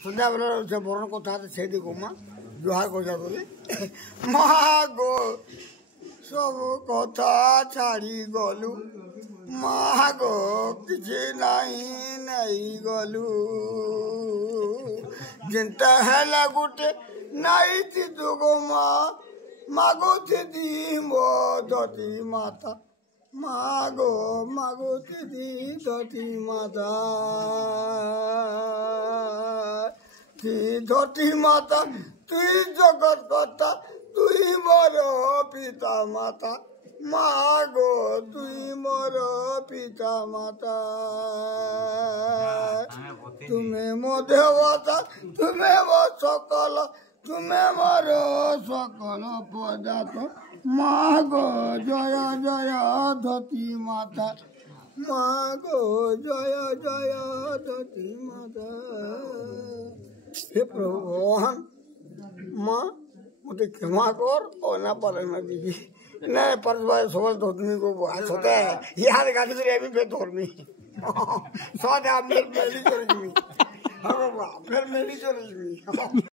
सन्ध्या बेला से बरण कथा से माँ जुहार कर माँ गो सब कथा छाड़ी गलु माँ गो किसी नहीं गलु जिनता है गोटे नहीं थी दुगो माँ मागो थी दी मो धती माता मागो थी दी धती माता धती माता तुई जगत कथा तुई मोर पिता माता मागो तुई मोर पिता माता तुम्हें मो देवता तुम्हें मो सकल तुम्हें मोर सकल पदार्थ मागो जय जय धती माता मागो जय जय धती माता। हे प्रभु भगवान माँ मुझे क्षमा कर और ना पालन दीजिए नहीं पर सबल धोतनी को बात होता है याद गाड़ी तो अभी पे धोरनी स्वाद आप मेरी चोरी फिर मेरी चोरी